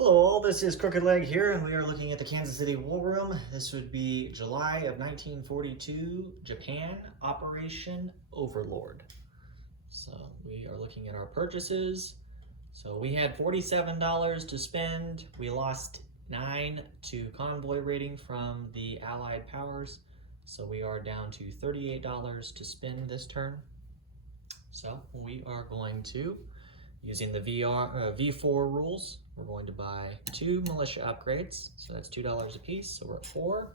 Hello all, this is Crooked Leg here, and we are looking at the Kansas City War Room. This would be July of 1942, Japan, Operation Overlord. So we are looking at our purchases. So we had $47 to spend. We lost 9 to convoy raiding from the Allied powers. So we are down to $38 to spend this turn. So we are going to, using the V4 rules, we're going to buy 2 militia upgrades. So that's $2 a piece, so we're at 4.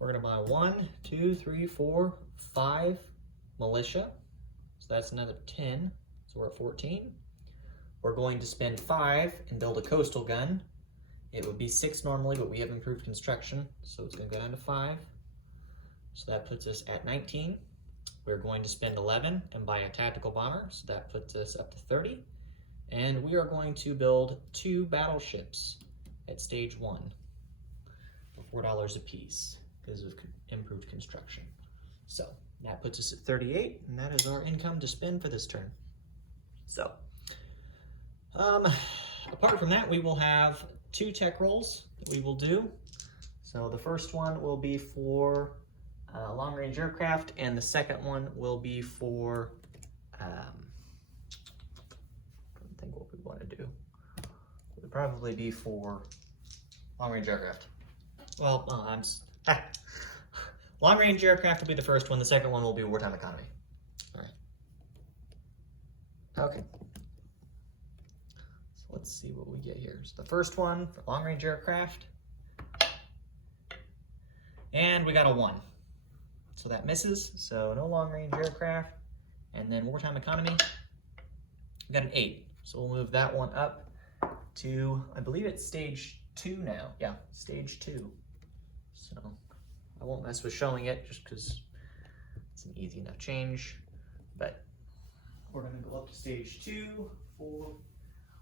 We're gonna buy 1, 2, 3, 4, 5 militia. So that's another 10, so we're at 14. We're going to spend 5 and build a coastal gun. It would be 6 normally, but we have improved construction, so it's gonna go down to 5. So that puts us at 19. We're going to spend 11 and buy a tactical bomber, so that puts us up to 30. And we are going to build 2 battleships at stage 1 for $4 a piece because of improved construction. So that puts us at 38, and that is our income to spend for this turn. So apart from that, we will have 2 tech rolls that we will do. So the first one will be for long-range aircraft, and the second one will be for think what we want to do. It would probably be for long-range aircraft. Well, long-range aircraft will be the first one. The second one will be wartime economy. All right. Okay. So let's see what we get here. So the first one for long-range aircraft, and we got a 1. So that misses. So no long-range aircraft, and then wartime economy. We got an 8. So we'll move that one up to, I believe it's stage 2 now. Yeah, stage 2. So I won't mess with showing it just because it's an easy enough change. But we're going to go up to stage 2 for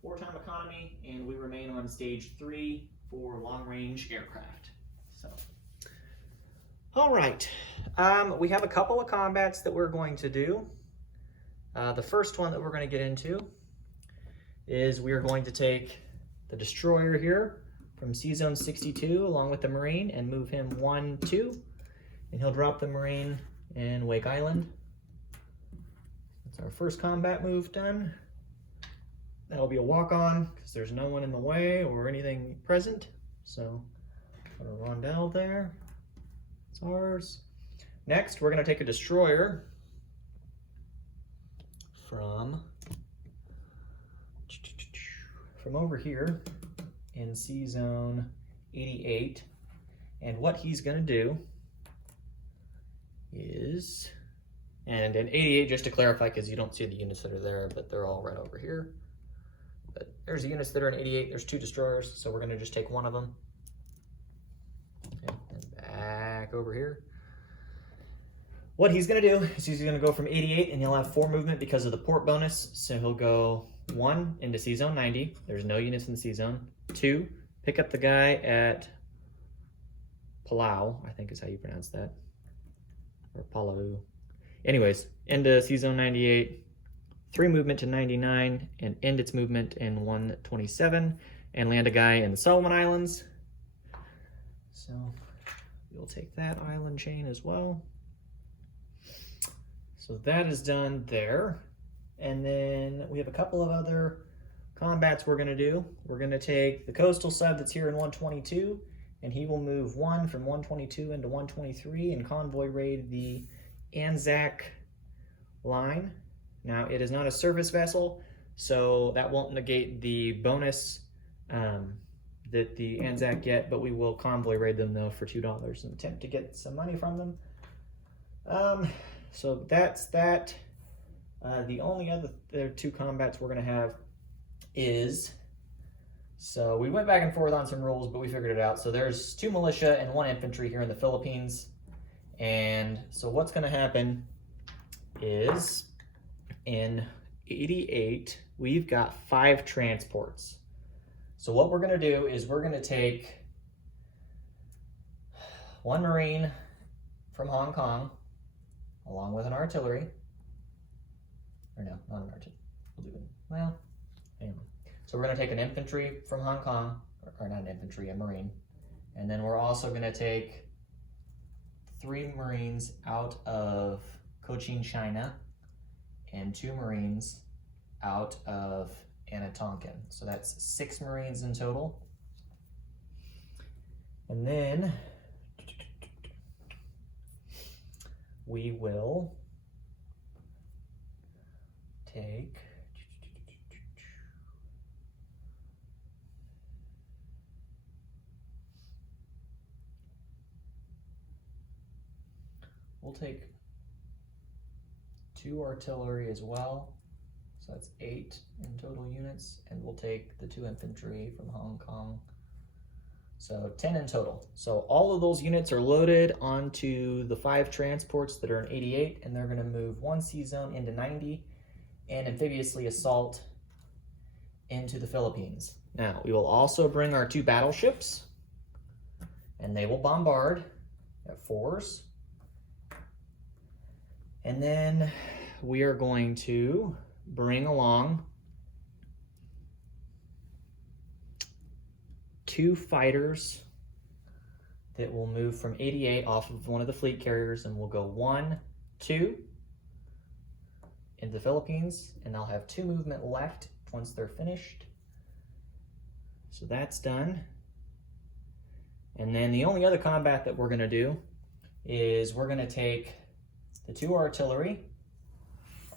wartime economy, and we remain on stage 3 for long-range aircraft. So, all right. We have a couple of combats that we're going to do. The first one that we're going to get into is we are going to take the destroyer here from C-Zone 62 along with the Marine and move him 1, 2, and he'll drop the Marine in Wake Island. That's our first combat move done. That'll be a walk-on because there's no one in the way or anything present. So put a rondelle there. It's ours. Next, we're going to take a destroyer from over here in C-Zone 88, and what he's going to do is, and in 88, just to clarify, because you don't see the units that are there, but they're all right over here. But there's the units that are in 88. There's 2 destroyers, so we're going to just take one of them. Okay, and back over here. What he's going to do is he's going to go from 88, and he'll have 4 movement because of the port bonus. So he'll go 1 into C-Zone 90. There's no units in the C-Zone. 2, pick up the guy at Palau, I think is how you pronounce that. Or Palau. Anyways, into C-Zone 98. 3 movement to 99, and end its movement in 127, and land a guy in the Solomon Islands. So we'll take that island chain as well. So that is done there. And then we have a couple of other combats we're going to do. We're going to take the coastal sub that's here in 122, and he will move 1 from 122 into 123 and convoy raid the Anzac line. Now, it is not a service vessel, so that won't negate the bonus that the Anzac get, but we will convoy raid them, though, for $2 and attempt to get some money from them. So that's that. The only other 2 combats we're going to have is, so we went back and forth on some rules, but we figured it out. So there's 2 militia and 1 infantry here in the Philippines. And so what's going to happen is in 88, we've got 5 transports. So what we're going to do is we're going to take 1 Marine from Hong Kong along with an artillery. Or no, not an artillery. We'll do it. Well, anyway. So So we're going to take an infantry from Hong Kong, or not an infantry, a Marine. And then we're also going to take 3 Marines out of Cochin, China, and 2 Marines out of Anatonkin. So that's 6 Marines in total. And then we will take we'll take 2 artillery as well. So that's 8 in total units, and we'll take the 2 infantry from Hong Kong. So 10 in total. So all of those units are loaded onto the 5 transports that are in 88, and they're going to move 1 sea zone into 90 and amphibiously assault into the Philippines. Now, we will also bring our 2 battleships, and they will bombard at 4s. And then we are going to bring along 2 fighters that will move from 88 off of one of the fleet carriers, and we'll go 1, 2 into the Philippines, and they'll have 2 movement left once they're finished. So that's done. And then the only other combat that we're going to do is we're going to take the 2 artillery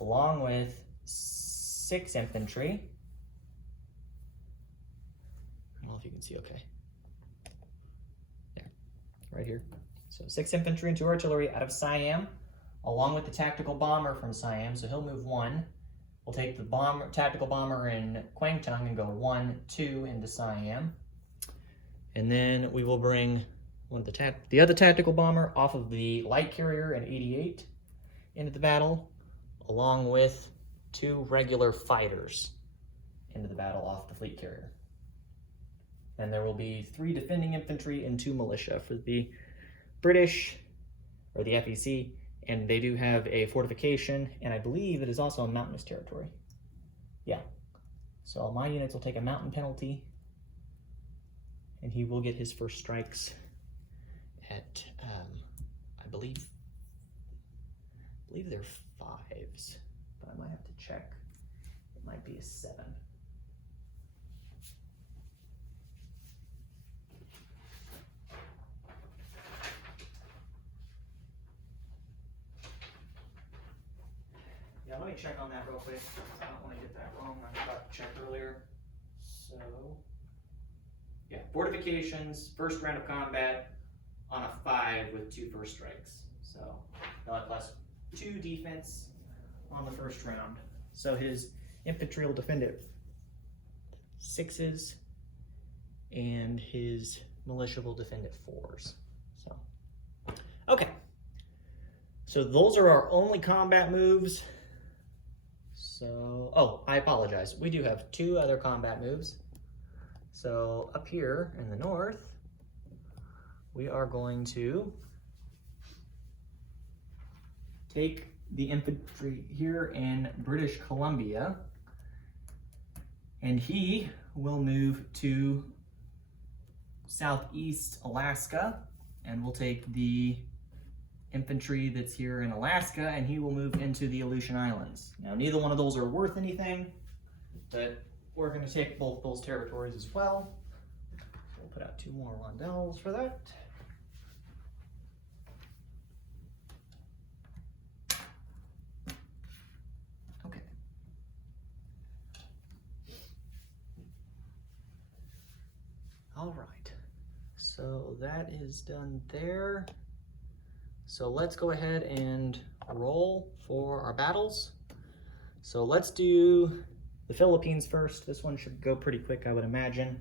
along with 6 infantry. I don't know if you can see okay. There, right here. So 6 infantry and 2 artillery out of Siam, along with the tactical bomber from Siam. So he'll move 1. We'll take the tactical bomber in Kwangtung and go 1, 2 into Siam. And then we will bring the other tactical bomber off of the light carrier in 88 into the battle, along with 2 regular fighters into the battle off the fleet carrier. And there will be 3 defending infantry and 2 militia for the British, or the FEC, and they do have a fortification, and I believe it is also a mountainous territory. Yeah. So my units will take a mountain penalty, and he will get his first strikes at, I believe they're 5s, but I might have to check. It might be a 7. Yeah, let me check on that real quick. I don't want to get that wrong. I forgot to check earlier. So, yeah, fortifications, first round of combat on a 5 with 2 first strikes. So, they'll have plus 2 defense on the first round. So his infantry will defend at 6s, and his militia will defend at 4s. So, okay. So those are our only combat moves. So, oh, I apologize. We do have 2 other combat moves. So up here in the north, we are going to take the infantry here in British Columbia, and he will move to southeast Alaska, and we'll take the infantry that's here in Alaska, and he will move into the Aleutian Islands. Now, neither one of those are worth anything, but we're going to take both those territories as well. We'll put out 2 more rondels for that. Okay. All right. So that is done there. So let's go ahead and roll for our battles. So let's do the Philippines first. This one should go pretty quick, I would imagine.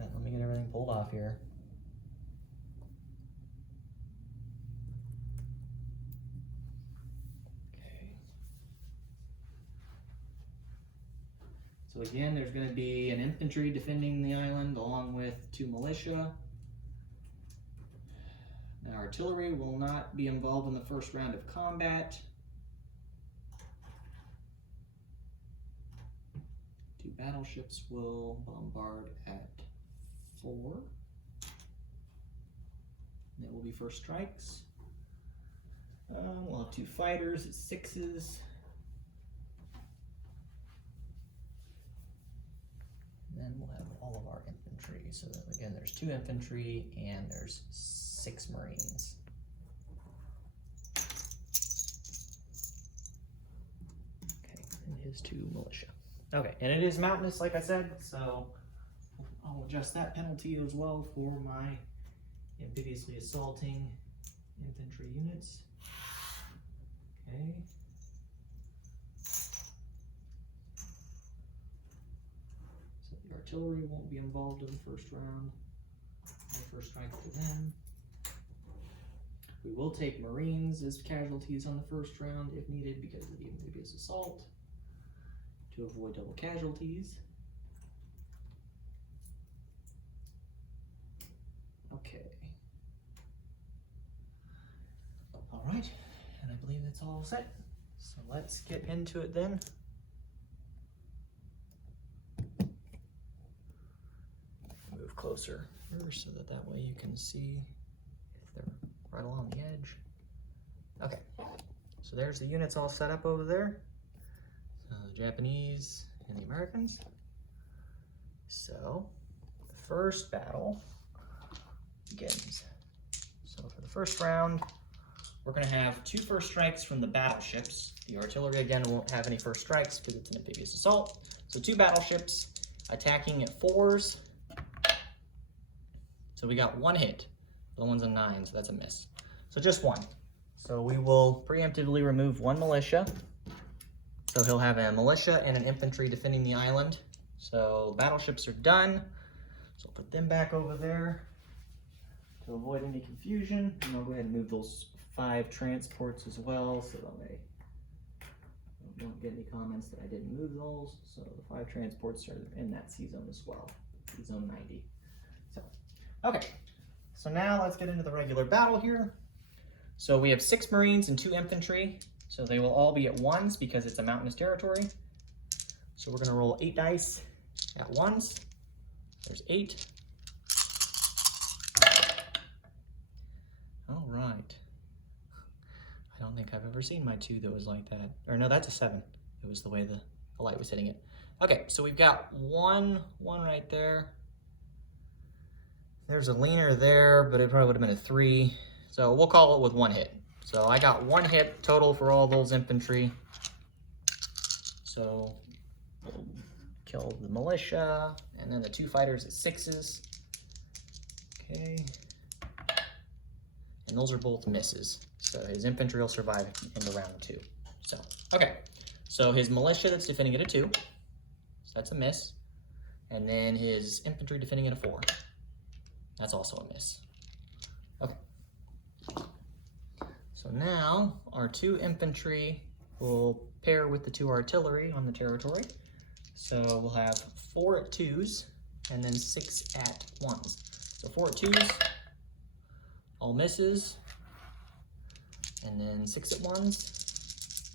Let me get everything pulled off here. Okay. So again, there's going to be an infantry defending the island along with 2 militia. Now, artillery will not be involved in the first round of combat. 2 battleships will bombard at 4. And it will be first strikes. We'll have 2 fighters at 6s. And then we'll have all of our infantry. So again, there's 2 infantry and there's 6 Marines. Okay, and his 2 militia. Okay, and it is mountainous, like I said, so I'll adjust that penalty as well for my ambiguously assaulting infantry units. Okay. So the artillery won't be involved in the first round. No first strike for them. We will take Marines as casualties on the first round if needed because of the amphibious assault to avoid double casualties. Okay. All right, and I believe that's all set. So let's get into it then. Move closer first so that way you can see if they're right along the edge. Okay, so there's the units all set up over there. The Japanese and the Americans. So the first battle begins. So for the first round, we're going to have 2 first strikes from the battleships. The artillery again won't have any first strikes because it's an amphibious assault. So 2 battleships attacking at 4s. So we got 1 hit. The one's a 9, so that's a miss. So just 1. So we will preemptively remove 1 militia. So he'll have a militia and an infantry defending the island. So battleships are done. So I'll put them back over there to avoid any confusion. And I'll go ahead and move those 5 transports as well so that they don't get any comments that I didn't move those. So the 5 transports are in that C zone as well, C zone 90. So, okay, so now let's get into the regular battle here. So we have 6 Marines and 2 infantry. So they will all be at 1s because it's a mountainous territory. So we're gonna roll 8 dice at 1s. There's 8. All right. I don't think I've ever seen my 2 that was like that. Or no, that's a 7. It was the way the light was hitting it. Okay, so we've got 1 right there. There's a leaner there, but it probably would have been a 3. So we'll call it with 1 hit. So I got 1 hit total for all those infantry. So we'll kill the militia, and then the 2 fighters at 6s. Okay. And those are both misses. So his infantry will survive into round 2. So, okay. So his militia that's defending at a 2. So that's a miss. And then his infantry defending at a 4. That's also a miss. Okay. So now our 2 infantry will pair with the 2 artillery on the territory. So we'll have 4 at 2s and then 6 at 1s. So 4 at 2s, all misses, and then 6 at 1s.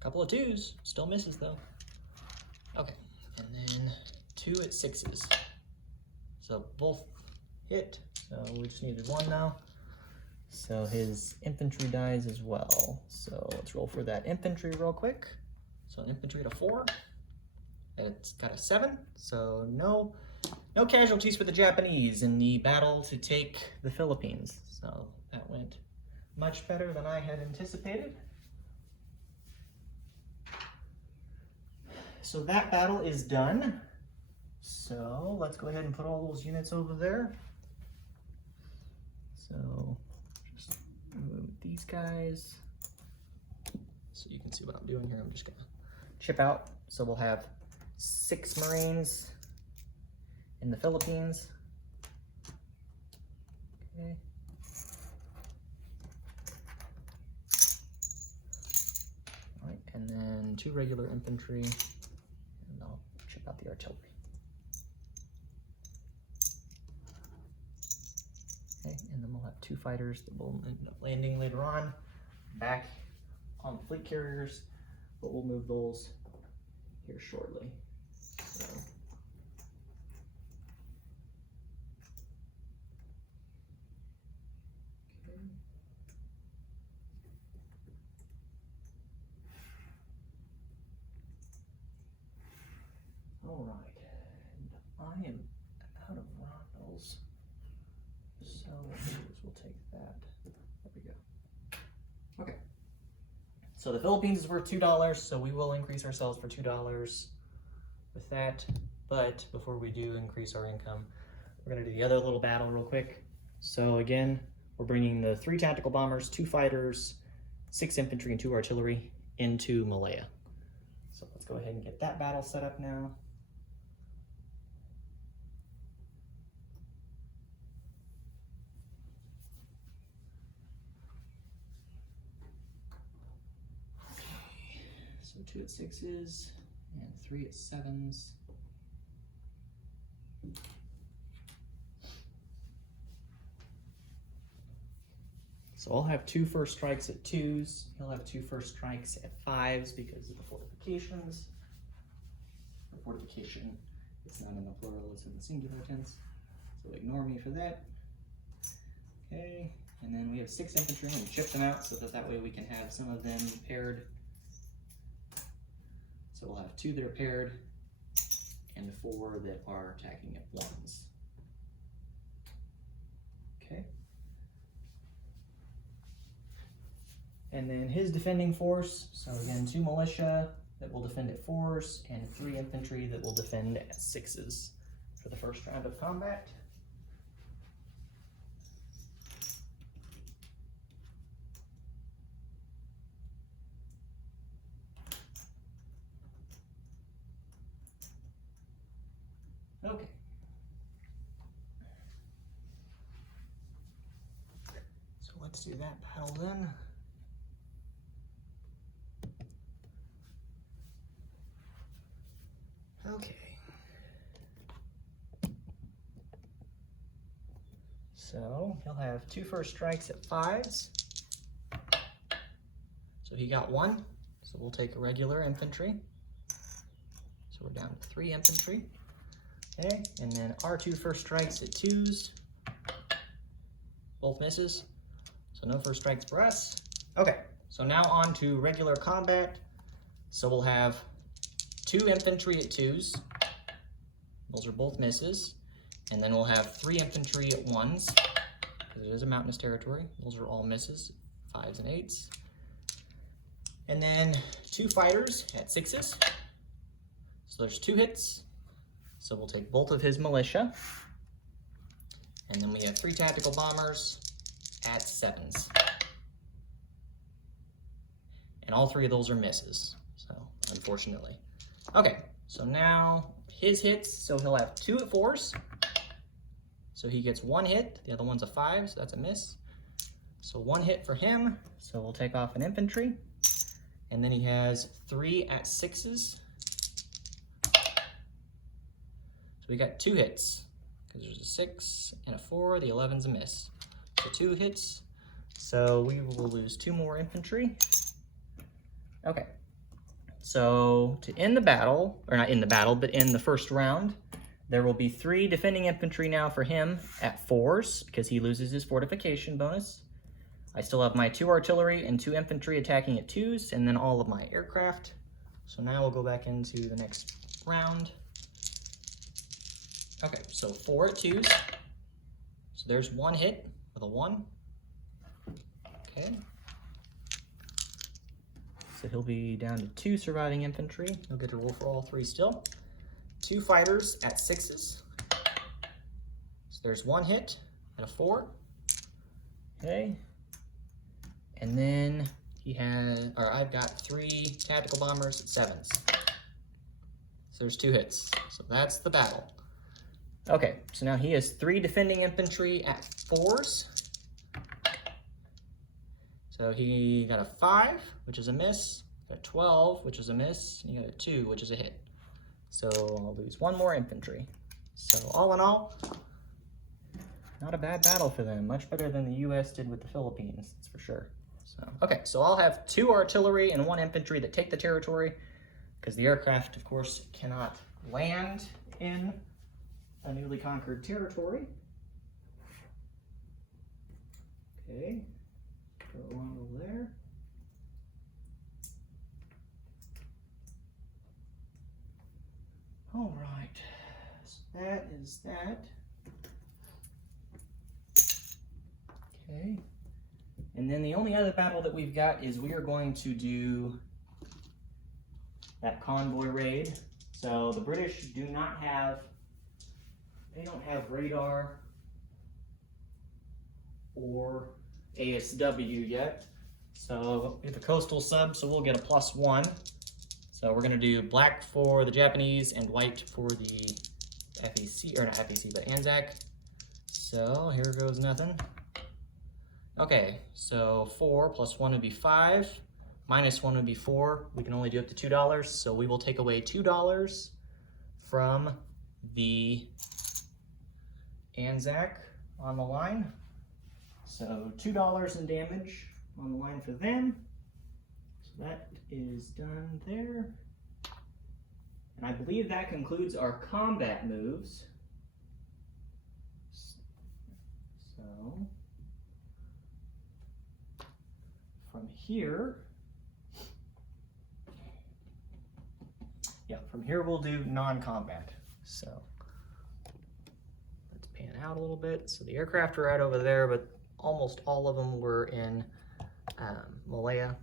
A couple of 2s, still misses though. Okay, and then 2 at 6s. So both hit, so we just needed 1 now. So his infantry dies as well. So let's roll for that infantry real quick. So an infantry at a 4. It's got a 7. So no casualties for the Japanese in the battle to take the Philippines. So that went much better than I had anticipated. So that battle is done. So let's go ahead and put all those units over there. So just move these guys. So you can see what I'm doing here. I'm just gonna chip out. So we'll have 6 Marines in the Philippines. Okay. All right, and then 2 regular infantry, and I'll chip out the artillery. Okay, and then we'll have 2 fighters that will end up landing later on, back on fleet carriers, but we'll move those here shortly. So. Okay. All right, and I am out of rondels, so what we'll do is we'll take that. There we go. Okay. So the Philippines is worth $2, so we will increase ourselves for $2 with that. But before we do increase our income, we're gonna do the other little battle real quick. So again, we're bringing the 3 tactical bombers, 2 fighters, 6 infantry, and 2 artillery into Malaya. So let's go ahead and get that battle set up now. So 2 at 6s and 3 at 7s. So I'll have 2 first strikes at 2s. He'll have 2 first strikes at 5s because of the fortifications. The fortification is not in the plural, it's in the singular tense. So ignore me for that. Okay, and then we have 6 infantry and we chip them out so that way we can have some of them paired. So we'll have 2 that are paired and 4 that are attacking at 1s. Okay. And then his defending force, so again 2 militia that will defend at 4s and 3 infantry that will defend at 6s for the first round of combat. Okay. So let's do that battle then. Okay. So he'll have 2 first strikes at 5s. So he got 1. So we'll take a regular infantry. So we're down to 3 infantry. Okay, and then our 2 first strikes at 2s. Both misses. So no first strikes for us. Okay, so now on to regular combat. So we'll have 2 infantry at 2s. Those are both misses. And then we'll have 3 infantry at 1s, because it is a mountainous territory. Those are all misses, 5s and 8s. And then 2 fighters at 6s. So there's 2 hits. So we'll take both of his militia. And then we have 3 tactical bombers at 7s. And all 3 of those are misses, so unfortunately. Okay, so now his hits, so he'll have 2 at 4s. So he gets 1 hit, the other one's a 5, so that's a miss. So 1 hit for him, so we'll take off an infantry. And then he has 3 at 6s. So we got 2 hits, because there's a 6 and a 4, the 11's a miss. So 2 hits, so we will lose 2 more infantry. Okay, so to end the battle, or not end the battle, but in the first round, there will be 3 defending infantry now for him at 4s, because he loses his fortification bonus. I still have my 2 artillery and 2 infantry attacking at 2s, and then all of my aircraft. So now we'll go back into the next round. Okay, so 4 at 2s. So there's 1 hit with a 1. Okay. So he'll be down to 2 surviving infantry. He'll get to roll for all 3 still. 2 fighters at 6s. So there's 1 hit and a 4. Okay. And then I've got 3 tactical bombers at 7s. So there's 2 hits. So that's the battle. Okay, so now he has 3 defending infantry at 4s. So he got a 5, which is a miss, got a 12, which is a miss, and he got a 2, which is a hit. So I'll lose 1 more infantry. So all in all, not a bad battle for them. Much better than the US did with the Philippines, that's for sure. So, okay, so I'll have 2 artillery and 1 infantry that take the territory, because the aircraft, of course, cannot land in a newly conquered territory. Okay, go along over there. All right, so that is that. Okay, and then the only other battle that we've got is we are going to do that convoy raid. So the British do not have, they don't have radar or ASW yet. So we have a coastal sub, so we'll get a +1. So we're gonna do black for the Japanese and white for the FEC, or not FEC, but Anzac. So here goes nothing. Okay, so 4 + 1 would be 5, -1 would be 4. We can only do up to $2, so we will take away $2 from the Anzac on the line. So $2 in damage on the line for them. So that is done there. And I believe that concludes our combat moves. So from here, from here we'll do non-combat. So let's pan out a little bit. So the aircraft are right over there, but almost all of them were in Malaya.